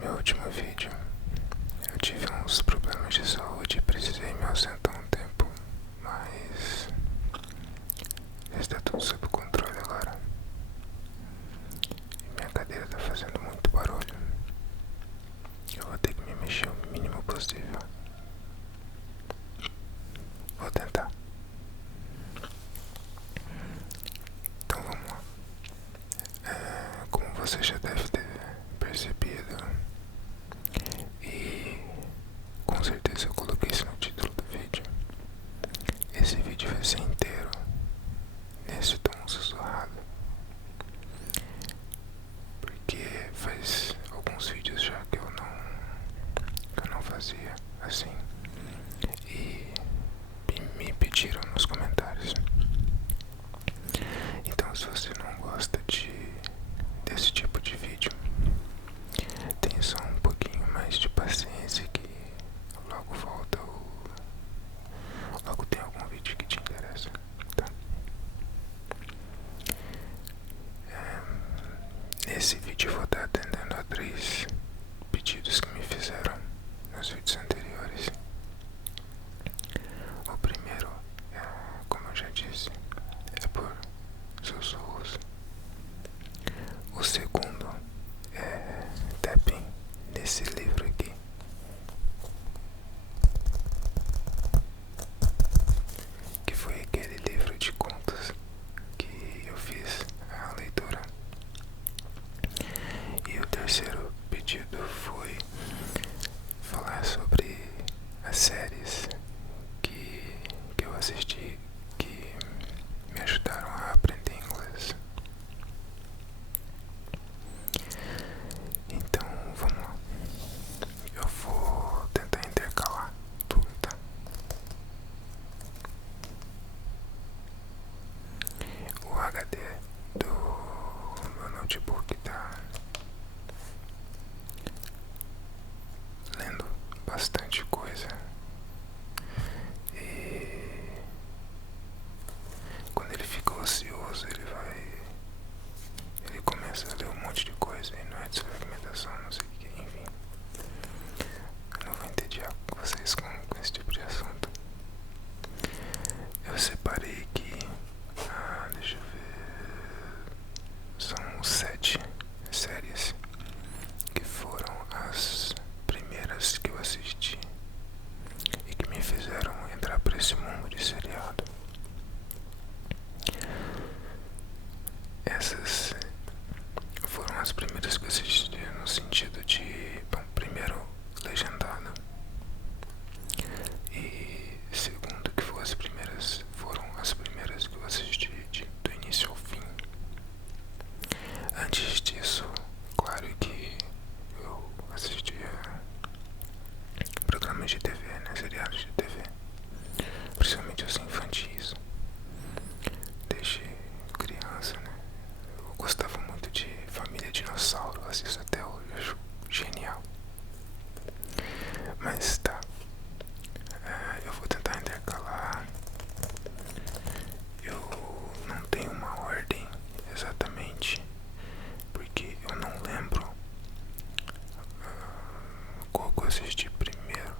meu último vídeo, eu tive uns problemas de saúde e precisei me ausentar um tempo, mas já está tudo sob controle agora. E minha cadeira está fazendo muito barulho. Eu vou ter que me mexer o mínimo possível. Vou tentar. Então vamos lá. Como você já deve ter percebido, e com certeza eu coloquei isso no título do vídeo, esse vídeo vai ser inteiro nesse tom sussurrado, porque faz alguns vídeos já que eu não fazia assim, e me pediram nos comentários. Então, se você não gosta desse tipo de vídeo, tem só um pouquinho mais de paciência que logo volta ou logo tem algum vídeo que te interessa, tá? Nesse vídeo eu vou estar atendendo a 3 pedidos que me fizeram nos vídeos anteriores. O primeiro, como eu já disse, é por sussurros. O segundo é tapping nesse livro aqui, que foi aquele livro de contos que eu fiz a leitura. E o terceiro pedido foi falar sobre as séries que eu assisti que me ajudaram a aprender inglês. Então vamos lá. Eu vou tentar intercalar tudo, tá? O HD do meu notebook tá lendo bastante coisa, e quando ele fica ocioso ele começa a ler um monte de coisa e não é de fragmentação, não sei o que, enfim. Eu não vou entediar vocês com esse tipo de assunto. Eu separei aqui, deixa eu ver, são 7 séries que foram as primeiras que eu assisti e que me fizeram entrar para esse mundo de seriado. Essas foram as primeiras que eu assisti no sentido de, bom, primeiro legendado, e segundo que foram as primeiras que eu assisti do início ao fim. Antes disso, claro que eu assistia programas de TV, né, seriados de TV, principalmente os infantis, desde criança, né. Eu gostava muito de Família Dinossauro, eu assisto até hoje, acho genial. Mas tá, eu vou tentar intercalar. Eu não tenho uma ordem exatamente, porque eu não lembro qual que eu assisti primeiro.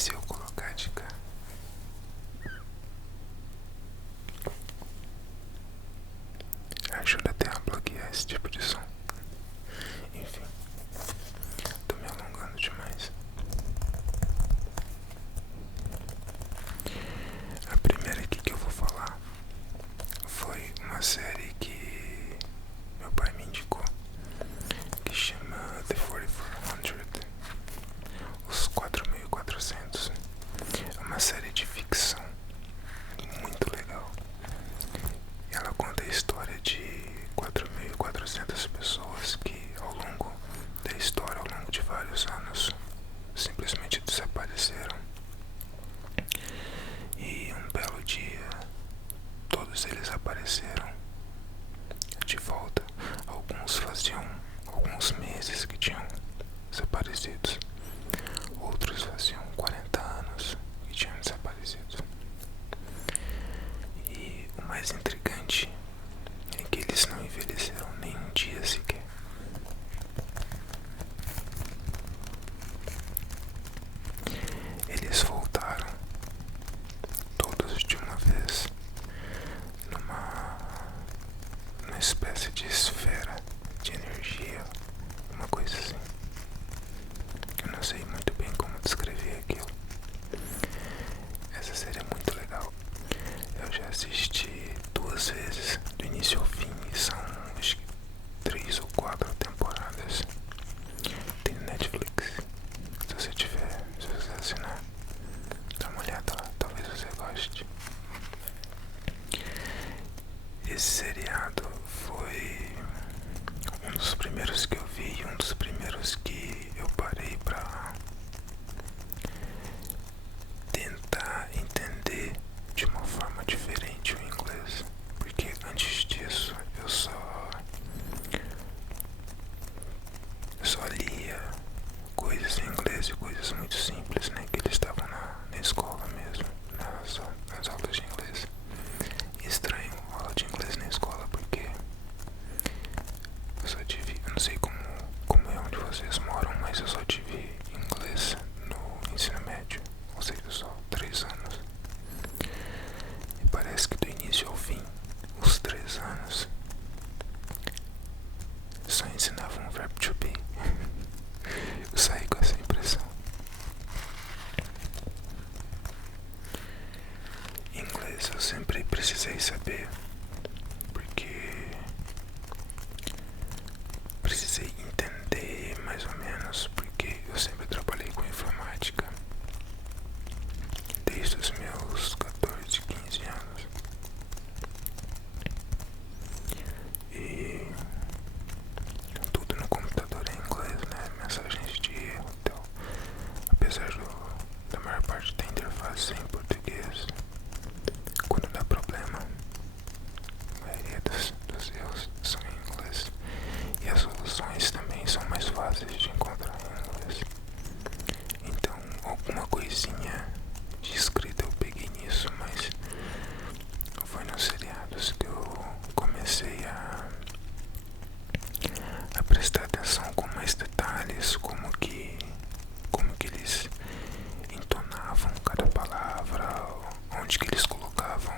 se eu colocar de cá? Ajuda até a bloquear esse tipo de som. Enfim, tô me alongando demais. A primeira aqui que eu vou falar foi uma série que meu pai me indicou, que chama The 4400, Os 4400. É uma série de ficção muito legal. Ela conta a história de 4.400 pessoas que ao longo da história, ao longo de vários anos, simplesmente desapareceram. E um belo dia, todos eles apareceram de volta. Alguns faziam alguns meses que tinham desaparecido. Outros faziam 40 anos que tinham desaparecido. E o mais intrigante é que eles não envelheceram nem um dia sequer. Eles voltaram todos de uma vez numa espécie de esfera de energia, uma coisa assim. Eu não sei muito bem como descrever aquilo. Essa série é muito legal. Eu já assisti 2 vezes, do início ao fim, e são acho que 3 ou 4 temporadas. Tem no Netflix. Se você tiver, se você assinar, dá uma olhada lá, talvez você goste. Esse seriado foi um dos primeiros que eu vi, um dos primeiros que eu parei pra tentar entender de uma forma diferente o inglês, porque antes disso eu só lia coisas em inglês e coisas muito simples, né, que eles estavam na escola mesmo, nas aulas de inglês. E estranho aula de inglês na escola, porque eu só tive, eu não sei como é onde vocês moram, mas eu só tive inglês no ensino médio, ou seja, só 3 anos. E parece que do início ao fim, os 3 anos só ensinavam um verbo to be. Eu saí com essa impressão. Inglês eu sempre precisei saber, porque precisei entender mais ou menos, porque eu sempre trabalhei com informática desde os meus 14, 15 anos. E tudo no computador é em inglês, né? Mensagens de erro e tal. Apesar da maior parte da interface ser em português, quando dá problema, a maioria dos erros são em inglês. E as soluções também são mais fáceis de encontrar em inglês. Então, alguma coisinha de escrita eu peguei nisso, mas foi nos seriados que eu comecei a prestar atenção com mais detalhes, como que eles entonavam cada palavra, onde que eles colocavam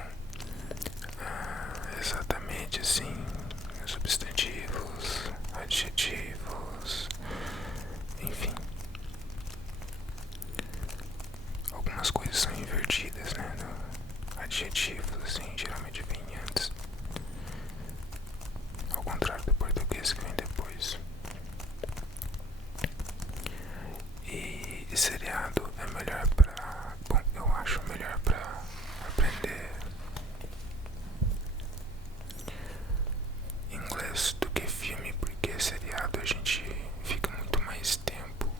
exatamente assim substantivos, adjetivos, enfim. Algumas coisas são invertidas, né? Adjetivos, assim, geralmente vem antes, ao contrário do português que vem depois. E seriado é melhor pra... Bom, eu acho melhor pra aprender inglês do que filme, porque seriado a gente fica muito mais tempo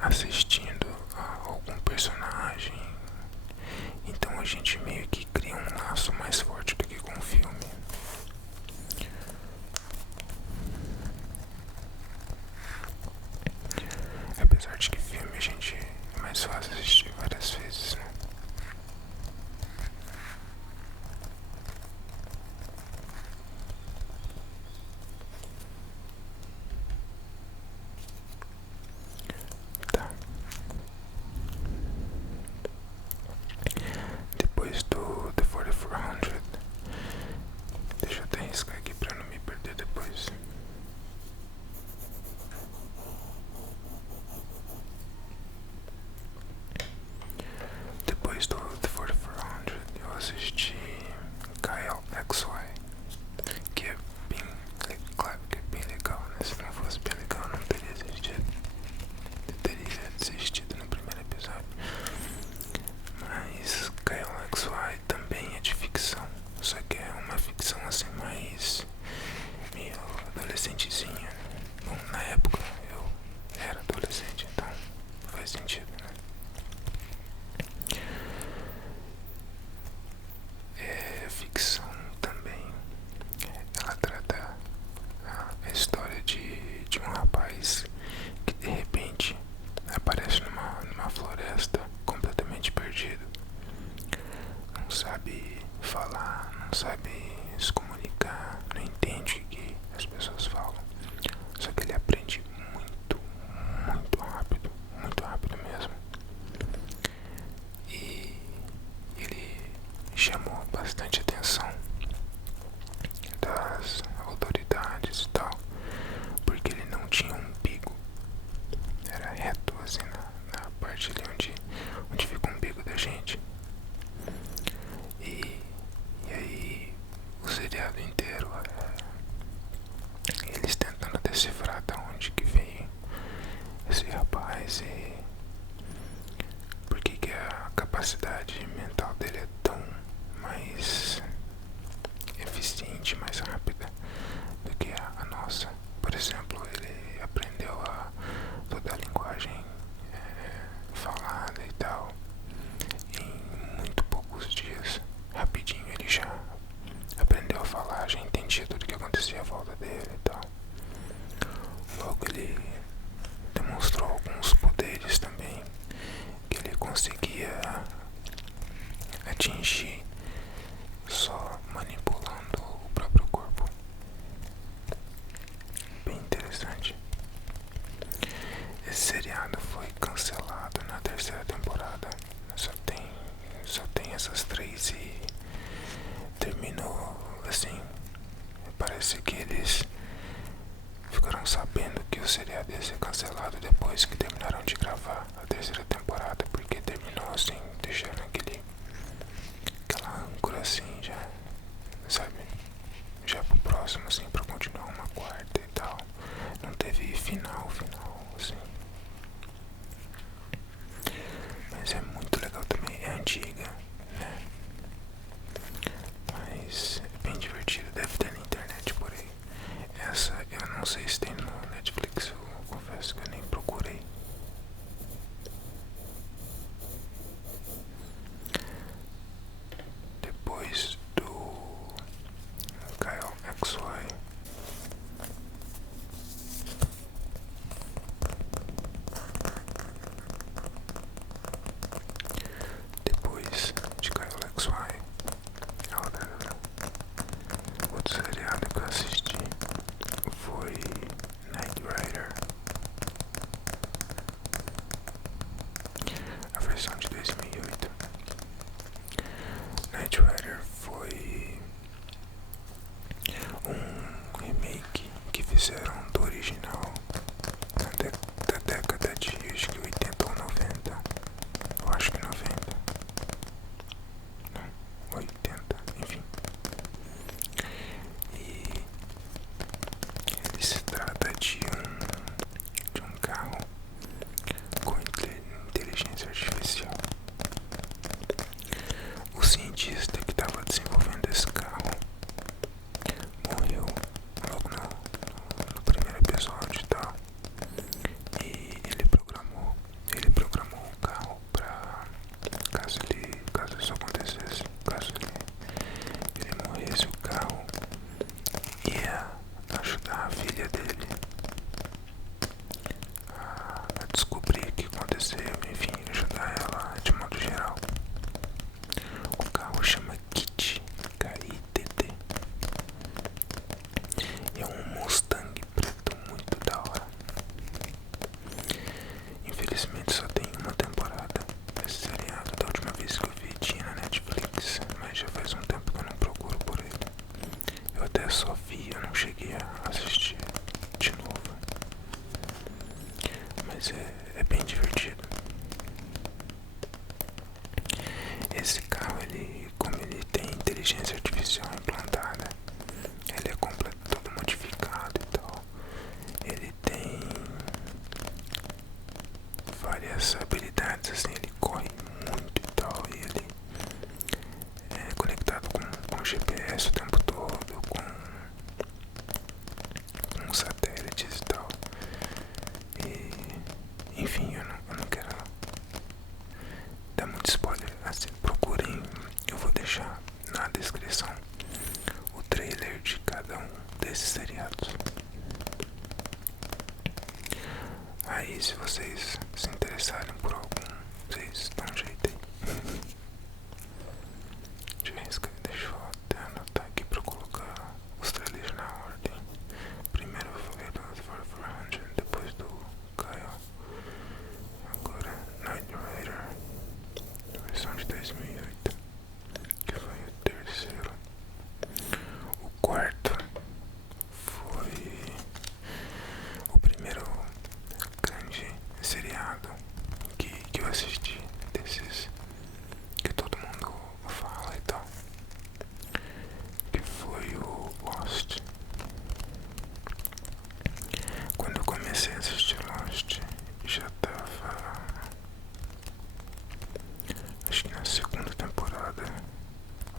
assistindo a algum personagem, então a gente meio que cria um laço mais forte do que com o filme. Apesar de que filme a gente é mais fácil assistir várias vezes, né? Tá. parte ali onde fica o umbigo da gente. E aí o seriado inteiro eles tentando decifrar de onde que vem esse rapaz e por que a capacidade mental dele é tão mais eficiente, mais rápida do que a nossa. Por exemplo, ele aprendeu toda a linguagem falada e tal em muito poucos dias. Rapidinho ele já aprendeu a falar, já entendia tudo que acontecia à volta dele e tal. Logo ele demonstrou alguns poderes também que ele conseguia atingir só manipulando o próprio corpo. Bem interessante. Esse seriado foi cancelado na terceira temporada. Só tem essas três e terminou assim. Parece que eles ficaram sabendo que o seriado ia ser cancelado depois que terminaram de gravar a terceira temporada, porque terminou assim, deixando aquela âncora assim já, sabe? Já pro próximo assim, pra continuar uma quarta e tal. Não teve final assim. Mas é muito legal também, é antiga, né? Mas é bem divertido, deve ter na internet por aí. Essa eu não sei se tem no Netflix, eu confesso que eu nem procurei. Depois do Kyle XY, depois de Kyle XY, outro seriado que eu assisti foi Knight Rider, a versão de 2008. Knight Rider foi um remake que fizeram do original da década de acho que 80 ou 90. Eu acho que 90. Não, 80, enfim. E ele se trata de um carro com inteligência artificial. O cientista que estava desenvolvendo esse carro morreu logo no primeiro episódio e tal. E ele programou o carro pra caso isso acontecesse, caso ele morresse, o carro ia ajudar a filha dele a descobrir o que aconteceu, enfim, ajudar ela de modo geral. O carro chama Kit, K-I-T-T. É um Mustang preto muito da hora. Infelizmente só tem uma temporada. Esse seriado, da última vez que eu vi, tinha na Netflix, mas já faz um tempo que eu não procuro por ele. Eu até só vi, eu não cheguei a assistir de novo. Mas é bem divertido. Esse carro, como ele tem inteligência artificial implantada, ele é todo modificado e tal. Ele tem várias habilidades, assim, ele corre muito e tal. E ele é conectado com GPS o tempo todo, com satélites e tal. E, enfim, eu não quero dar muito spoiler, assim, procurem, eu vou deixar na descrição o trailer de cada um desses seriados. Aí se vocês se interessarem por algum, vocês dão um jeito aí. Deixa eu até anotar aqui pra colocar os trailers na ordem. Primeiro foi do 4400, depois do Kyle. Agora Knight Rider, versão de 2008, que foi o terceiro. O quarto foi o primeiro grande seriado que que eu assisti desses que todo mundo fala e tal, que foi o Lost. Quando eu comecei a assistir Lost, já tava, acho que na segunda temporada,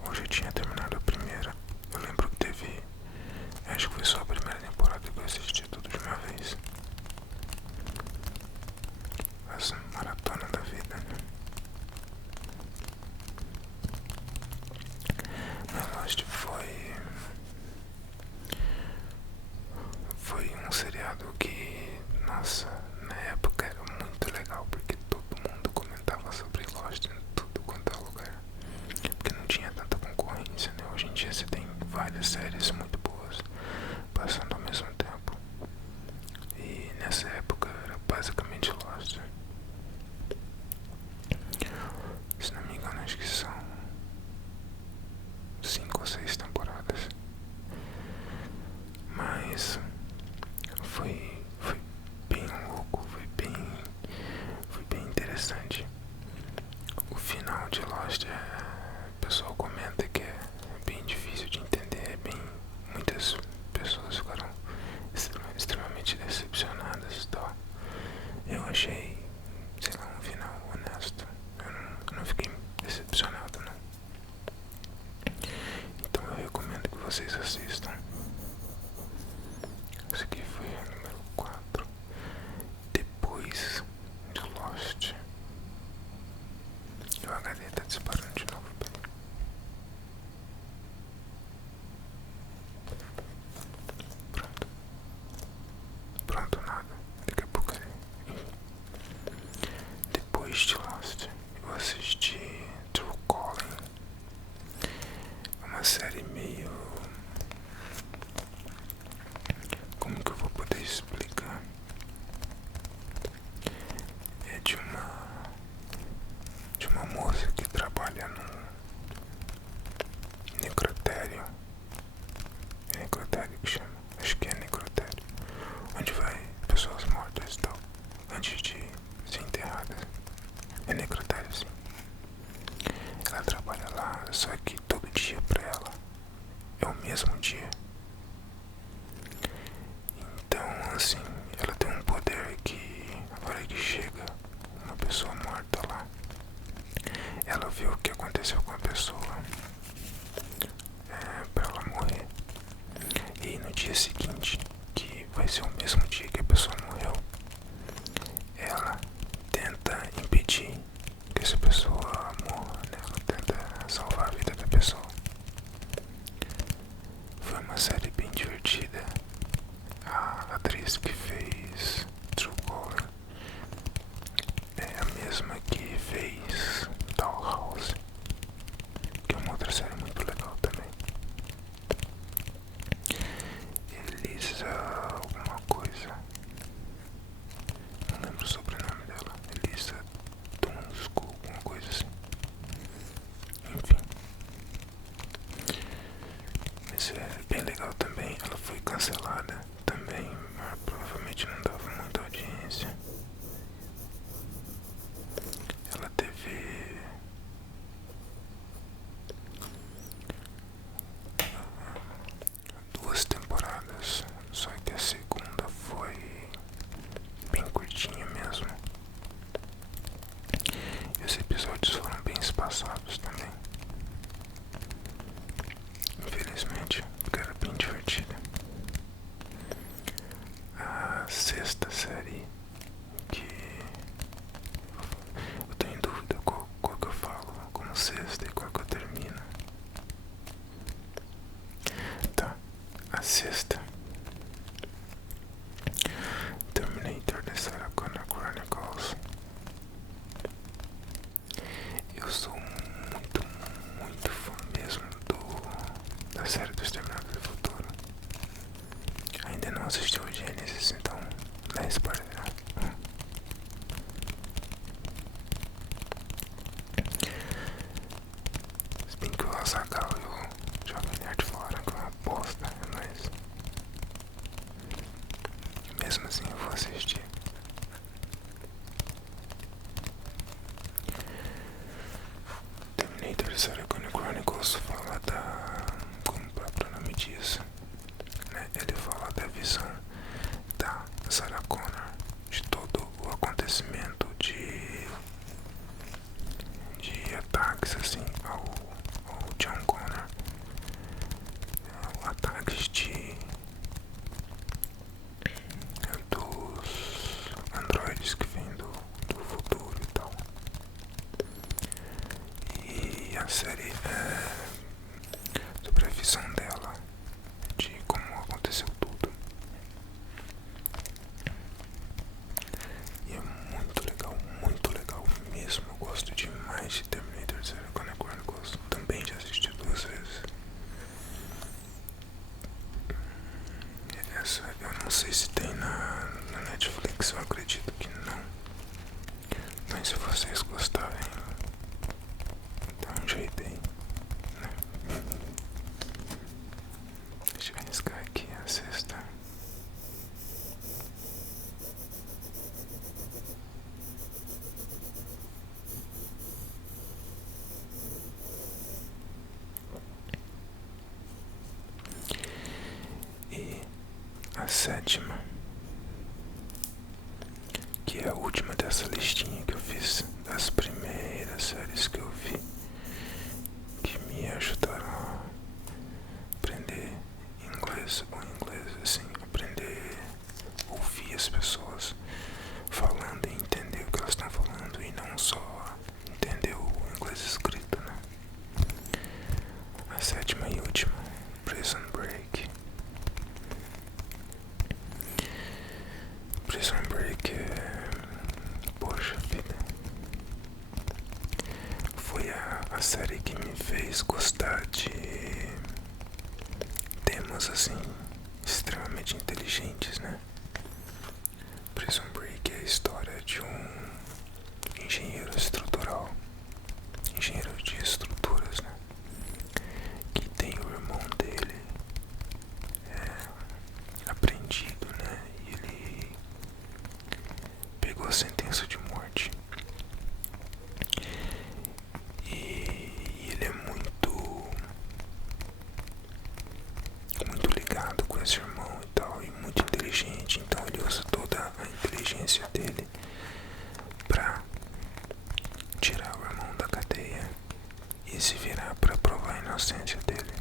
ou já tinha terminado a primeira. Eu lembro que teve, acho que foi só a primeira temporada que eu assisti tudo de uma vez. Essa maratona da vida, né? Mas Lost foi um seriado que, nossa, na época era muito legal, porque todo mundo comentava sobre Lost em tudo quanto é lugar, porque não tinha tanta concorrência, né? Hoje em dia você tem várias séries muito boas passando ao mesmo tempo, e nessa época era basicamente Lost. Se não me engano, acho que são 5 ou 6 temporadas, mas foi bem louco, foi bem interessante. O final de Lost, o pessoal comenta que é bem difícil de entender, muitas pessoas ficaram extremamente decepcionadas e tal. Eu achei, sei lá, um final honesto. Eu não fiquei decepcionado, não. Então eu recomendo que vocês assistam. Esse aqui foi o número 4. Depois de Lost. E o HD tá disparando de novo. Pronto. Pronto, nada. Daqui a pouco depois de Lost, eu assisti True Calling. É uma série meio... Como que eu vou poder explicar? É de uma moça que trabalha num necrotério. É necrotério que chama? Acho que é necrotério. Onde vai pessoas mortas e tal, antes de ser enterradas. É necrotério, sim. Ela trabalha lá, só que todo dia pra ela é o mesmo dia. Então, assim, ela tem um poder que, a hora que chega uma pessoa morta lá, ela vê o que aconteceu com a pessoa pra ela morrer. E no dia seguinte, que vai ser o mesmo dia que a pessoa morreu, ela tenta impedir que essa pessoa morra, né? Ela tenta salvar a vida da pessoa. Foi uma série bem divertida. A atriz que fez True Calling é a mesma que fez Dollhouse, que é uma outra série muito legal também. Elisa alguma coisa, não lembro o sobrenome dela. Elisa Dunsco, alguma coisa assim. Enfim, mas é bem legal também. Ela foi cancelada também, mas provavelmente não dava muita audiência. Ela teve 2 temporadas, só que a segunda foi bem curtinha mesmo. E os episódios foram bem espaçados também. Infelizmente, porque era bem divertida. A 6ª série, que eu tô em dúvida qual que eu falo como 6ª e qual que eu termino. Tá, a 6ª, Terminator The Sarah Connor Chronicles. Eu sou muito fã mesmo da série do Exterminador do Futuro. Ainda não assisti o Gênesis, então não é spoiler. Se bem que o Azaghal e o Jovem Nerd falaram que é uma bosta, mas mesmo assim eu vou assistir. série Cone Chronicles fala da, como o próprio nome diz, né? Ele fala da visão da Sarah Connor, de todo o acontecimento de ataques assim ao John Connor, ataques dos androides que vêm do futuro e tal. E a série é sobre a visão dela de como aconteceu tudo. E é muito legal mesmo. Eu gosto demais de Terminator Sarah Chronicles. Também já assisti 2 vezes. Essa eu não sei se tem na Netflix, eu acredito que não. Mas se vocês gostarem, dá um jeito aí, né? Deixa eu arriscar aqui a sexta. E a sétima, que é a última dessa listinha que eu fiz, das primeiras séries que eu vi, que me ajudaram a aprender inglês, assim, aprender a ouvir as pessoas falando e entender o que elas estão falando e não só entender o inglês escrito, né? A sétima e última, Prison Break. Prison Break poxa vida, foi a série que me fez gostar de temas assim extremamente inteligentes, né? Prison Break é a história de um engenheiro estrutural, engenheiro de estruturas, né? Que tem o irmão dele apreendido, né? E ele pegou a sentença de morte. E ele é muito ligado com esse irmão e tal, e muito inteligente, então ele usa toda a inteligência dele pra tirar o irmão da cadeia e se virar pra provar a inocência dele.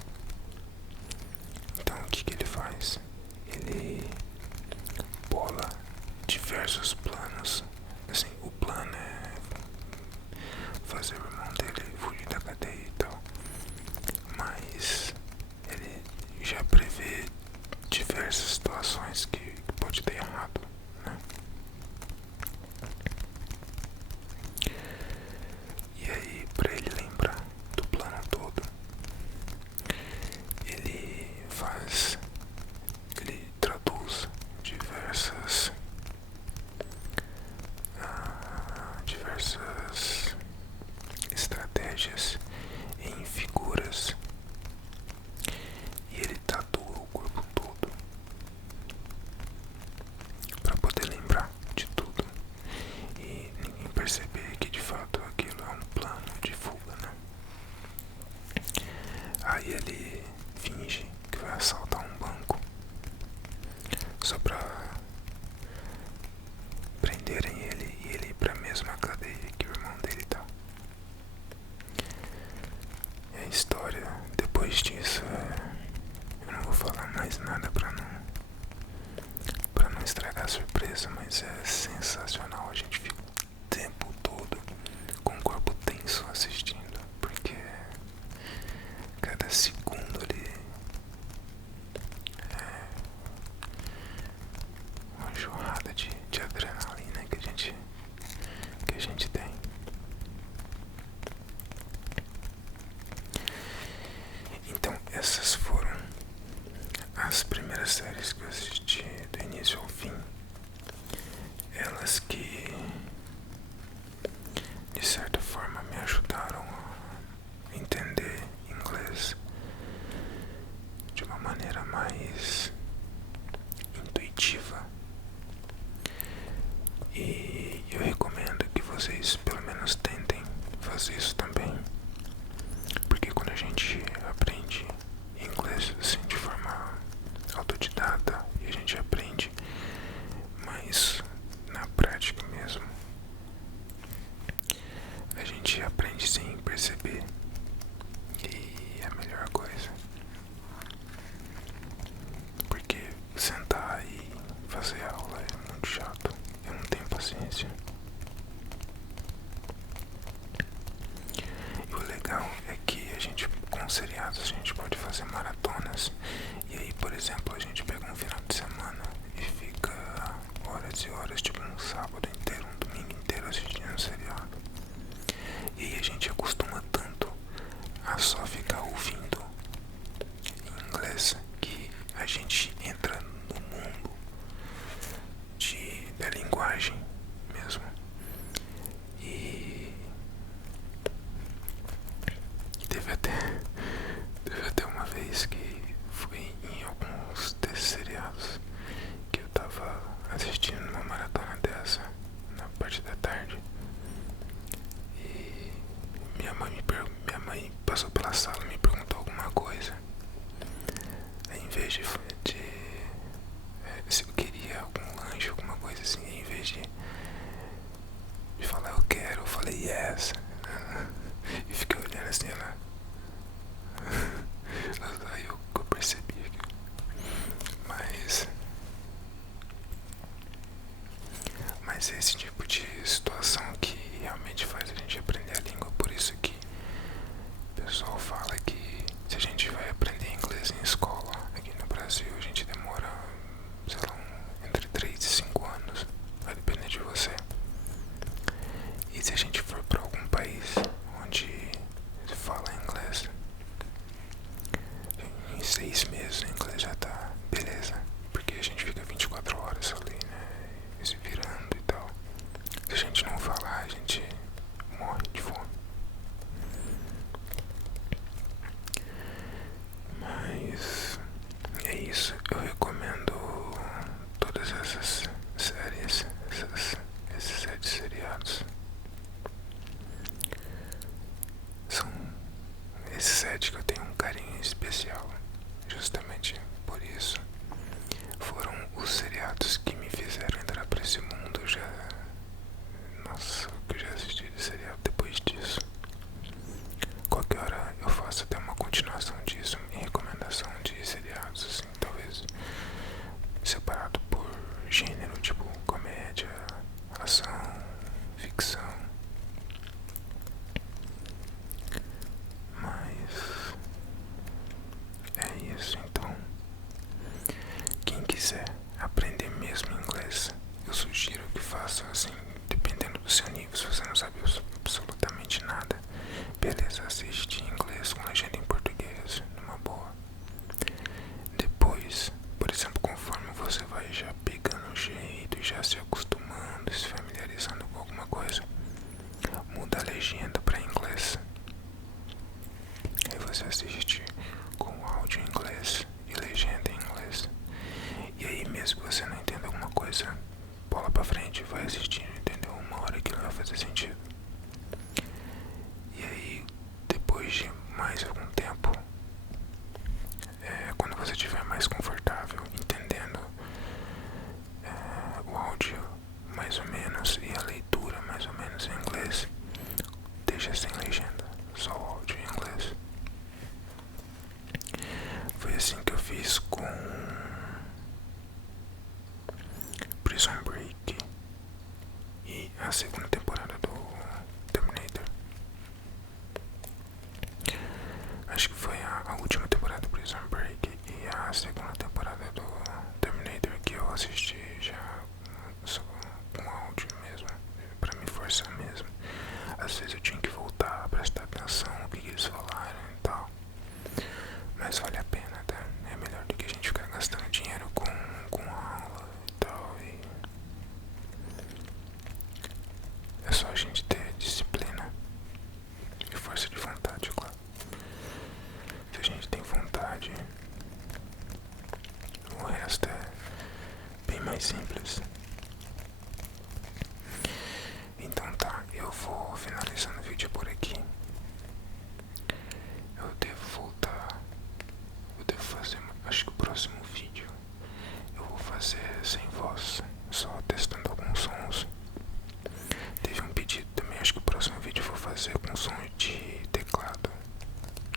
Então o que ele faz? Ele bola diversos planos. Assim, o plano é fazer o irmão dele fugir da cadeia e tal, mas ele já prevê diversas situações que pode ter errado, né? E aí, pra ele lembrar do plano todo, ele traduz diversas estratégias em figuras, e ele tatua o corpo todo para poder lembrar de tudo e ninguém perceber que de fato aquilo é um plano de fuga, né? Aí ele finge que vai assaltar um banco só pra prenderem ele e ele ir pra mesma cadeia que o irmão dele tá. E a história depois disso eu não vou falar mais nada pra não estragar a surpresa, mas é sensacional. A gente fica o tempo todo com o corpo tenso assistindo, porque cada segundo ali é uma jorrada de adrenalina que a gente tem. Então essas foram as primeiras séries que eu assisti do início ao fim. Elas que de certa forma me ajudaram a entender inglês de uma maneira mais intuitiva. E eu recomendo que vocês pelo menos tentem fazer isso também. seriados a gente pode fazer maratonas. E aí, por exemplo, a gente pega um final de semana e fica horas e horas, tipo um sábado inteiro, um domingo inteiro assistindo um seriado. E aí a gente acostuma tanto a só ficar ouvindo em inglês que a gente entra no mundo da linguagem mesmo. E teve até uma vez que foi em alguns desses seriados que eu tava assistindo uma maratona dessa na parte da tarde. E minha mãe passou pela sala e me perguntou alguma coisa. Aí, em vez de se eu queria algum lanche, alguma coisa assim, em vez de falar eu quero, eu falei yes. E fiquei olhando assim, ela. Aí eu percebi aqui. Mas é esse tipo de situação que realmente faz a gente aprender a língua. Por isso que o pessoal fala que se a gente vai aprender inglês em escola aqui no Brasil, a gente demora, sei lá, entre 3 e 5 anos. Vai depender de você. E se a gente for para algum país onde se fala inglês, em 6 meses o inglês já tá beleza. Porque a gente fica 24 horas ali, né? Se virando e tal. Se a gente não falar, a gente morre de fome. Mas é isso. Eu recomendo todas essas séries, esses 7 seriados. São esses 7 que eu tenho um carinho especial. Justamente por isso. Foram os seriados que me fizeram entrar pra esse mundo. Nossa, o que eu já assisti de seriado depois disso. Qualquer hora eu faço até uma continuação disso, minha recomendação de seriados, assim, talvez separado por gênero, tipo comédia, ação, ficção. Mas é isso, então. Quem quiser aprender mesmo inglês, eu sugiro que faça assim, dependendo do seu nível. Se você não sabe absolutamente nada, beleza, assiste em inglês com legenda em português, numa boa. Depois, por exemplo, conforme você vai já pegando o jeito, já se acostumando, se familiarizando com alguma coisa, muda a legenda para inglês. Aí você assiste com áudio em inglês e legenda em inglês. E aí, mesmo que você não entenda alguma coisa, bola pra frente e vai assistindo, entendeu? Uma hora que não vai fazer sentido. E aí, depois de mais algum tempo, quando você estiver mais confortável, entendendo o áudio mais ou menos e a leitura mais ou menos em inglês, deixa sem legenda, só o áudio em inglês. Foi assim que eu fiz com Prison Break e a segunda temporada do Terminator. Acho que foi a última temporada do Prison Break e a segunda temporada do Terminator que eu assisti já só com áudio mesmo, pra me forçar mesmo. Às vezes eu tinha que voltar a prestar atenção no que eles falaram e tal. Mas vale a pena, tá? É melhor do que a gente ficar gastando dinheiro com aula e tal. E é só a gente ter disciplina e força de vontade, claro. Se a gente tem vontade, o resto é bem mais simples. Então tá, eu vou finalizando o vídeo por aqui. Eu devo voltar. Eu devo fazer, acho que o próximo vídeo eu vou fazer sem voz, só testando alguns sons. Teve um pedido também, acho que o próximo vídeo eu vou fazer com som de teclado,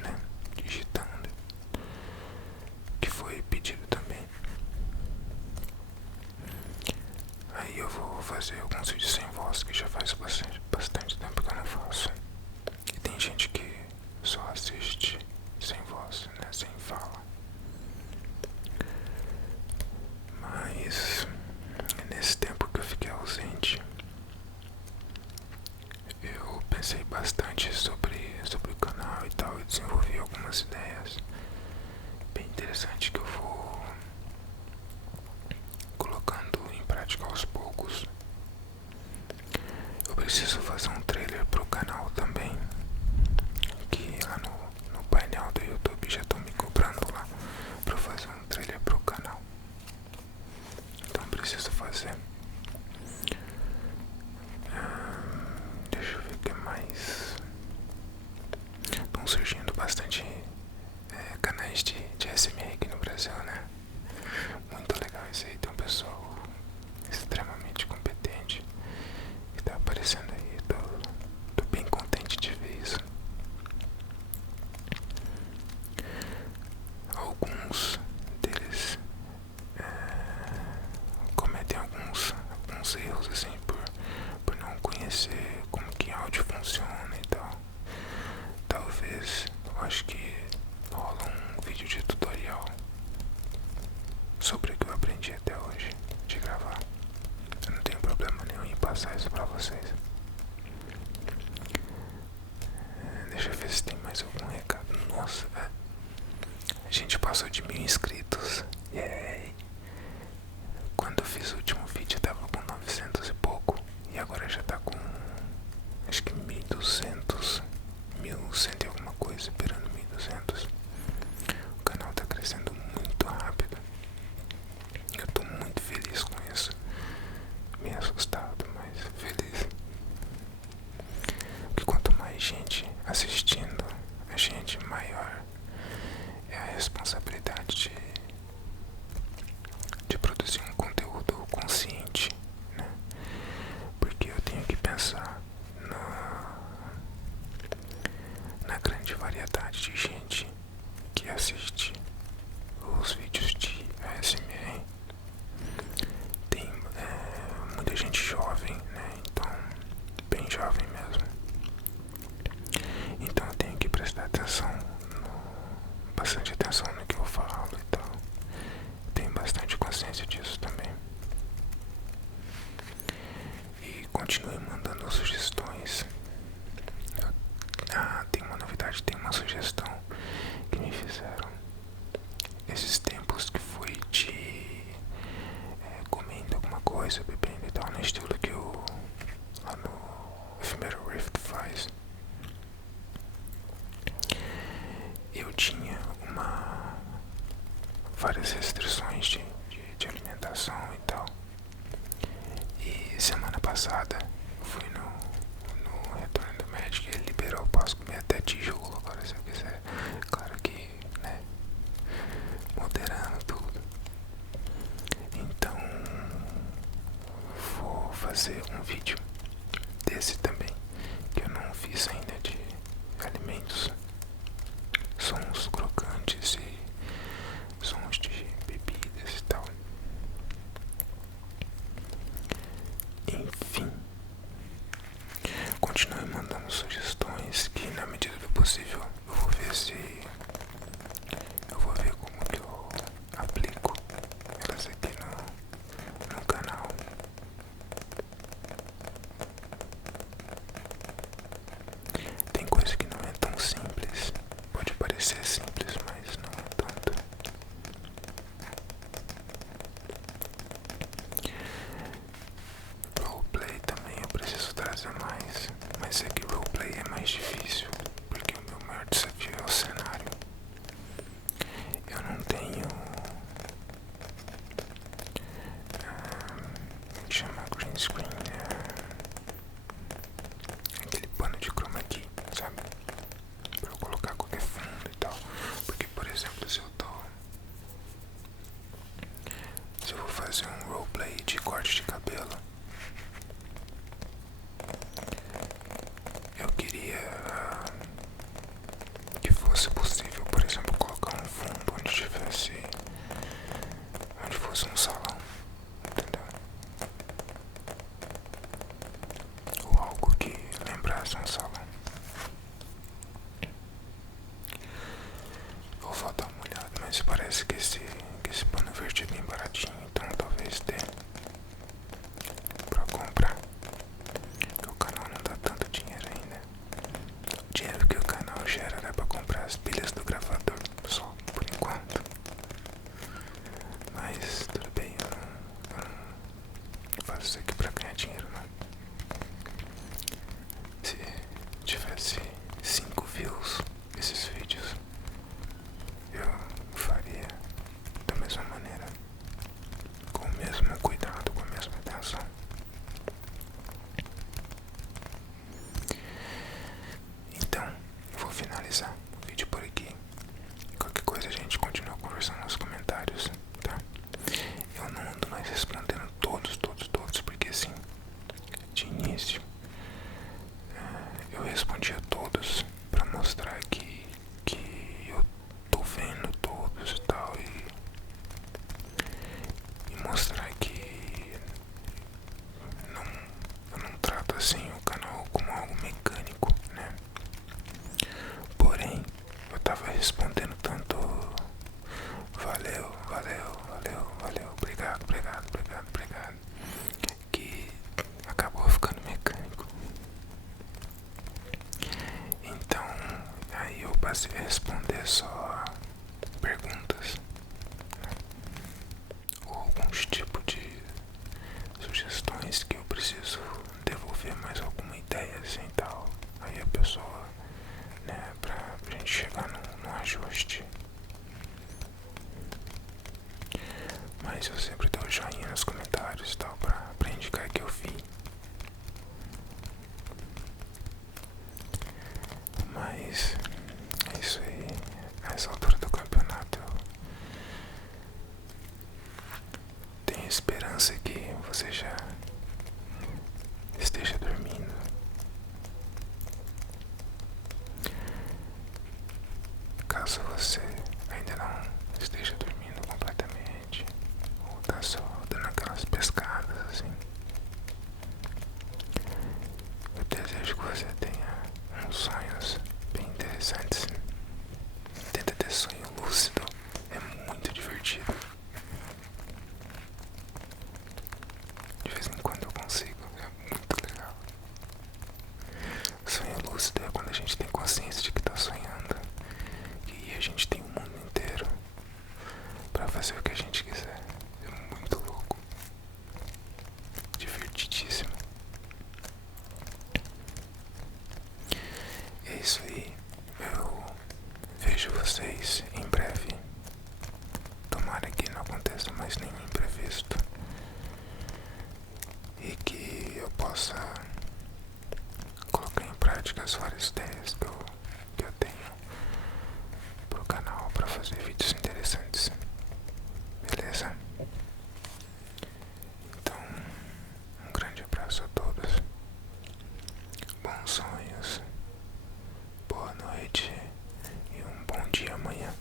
né? Digitando, que foi pedido também. Aí eu vou fazer alguns vídeos sem voz, que já faz bastante tempo que eu não faço. E pensei bastante sobre o canal e tal, e desenvolvi algumas ideias bem interessantes que eu vou colocando em prática aos poucos. Eu preciso fazer um trailer pro canal também, que lá no painel do YouTube já estão me cobrando lá pra fazer um trailer pro canal. Então preciso fazer. Deixa eu ver o que mais. Estão surgindo bastante canais de ASMR aqui no Brasil, né? Muito legal isso aí. Tem um pessoal extremamente competente que tá aparecendo aí. Tô bem contente de ver isso. Alguns deles cometem alguns erros assim por não conhecer como que áudio funciona e tal. Talvez, eu acho que rola um vídeo de tutorial sobre o que eu aprendi até hoje de gravar. Eu não tenho problema nenhum em passar isso pra vocês. Deixa eu ver se tem mais algum recado. Nossa, a gente passou de 1000 inscritos. Yay! Quando eu fiz o último vídeo tava com 900 e pouco. E agora já tá com acho que 1200, 1100 e alguma coisa, esperando 1200. O canal tá crescendo muito rápido. Eu tô muito feliz com isso. Meio assustado, mas feliz. Porque quanto mais gente assistindo a gente, maior é a responsabilidade de produzir um conteúdo consciente, né? Porque eu tenho que pensar na grande variedade de gente que assiste os vídeos de ASMR. Tem muita gente jovem, né? Então, bem jovem mesmo. Então eu tenho que prestar atenção, bastante atenção no que eu falo e tal. Tenho bastante consciência disso também. E continue mandando sugestões. Tem uma novidade, tem uma sugestão que me fizeram esses tempos, que foi de comendo alguma coisa, bebendo e tal, no estilo que o lá no Ephemeral Rift faz. Eu tinha várias restrições de alimentação e tal. E semana passada eu fui no retorno do médico e ele liberou. Eu posso comer até tijolo agora se eu quiser. Claro que, né, moderando tudo. Então vou fazer um vídeo desse também, que eu não fiz ainda, de alimentos, sons crocantes e sons de bebidas e tal. Enfim, continue mandando sugestões, que na medida do possível eu vou ver como que eu aplico elas aqui no canal. Tem coisa que não é tão simples. Pode parecer simples, mas não é tanto. Roleplay também eu preciso trazer mais. Mas é que roleplay é mais difícil, porque o meu maior desafio é o cenário. Eu não tenho chama green screen, aquele pano de chroma key, sabe? Pra eu colocar qualquer fundo e tal. Porque, por exemplo, se eu vou fazer um roleplay de corte de cabelo, eu queria que fosse possível, por exemplo, colocar um fundo onde fosse um salão, entendeu? Ou algo que lembrasse um salão. Eu vou dar uma olhada, mas parece que esse pano verde é bem baratinho, então talvez dê pra comprar. Porque o canal não dá tanto dinheiro ainda. respondi a todos pra mostrar que eu tô vendo todos e tal, e mostrar que não, eu não trato assim o canal como algo mecânico, né? Porém, eu tava respondendo tanto valeu, valeu, valeu, valeu, obrigado, obrigado, obrigado, obrigado, que acabou ficando mecânico. Então, aí eu passei a responder só perguntas, né? Ou alguns tipos de sugestões que eu preciso devolver mais alguma ideia assim e tal. Aí a pessoa, né, pra gente chegar no ajuste. Mas eu sempre dou joinha nos comentários e tal pra indicar que eu vi. Mas é isso aí. Nessa altura do campeonato eu tenho esperança que você já esteja dormindo. Caso você ainda não esteja dormindo completamente, ou tá só dando aquelas pescadas assim, eu desejo que você tenha uns sonhos bem interessantes. Tenta ter sonho lúcido, é muito divertido. De vez em quando eu consigo, é muito legal. Sonho lúcido é quando a gente tem consciência de que tá sonhando e a gente tem o mundo inteiro pra fazer o que a gente quiser. É muito louco, divertidíssimo. É isso aí, eu vejo vocês em breve. Tomara que não aconteça mais nenhum imprevisto e que eu possa colocar em prática as várias ideias que eu tenho pro canal para fazer vídeos interessantes. Beleza? Então, um grande abraço a todos. Bons sonhos, boa noite e um bom dia amanhã.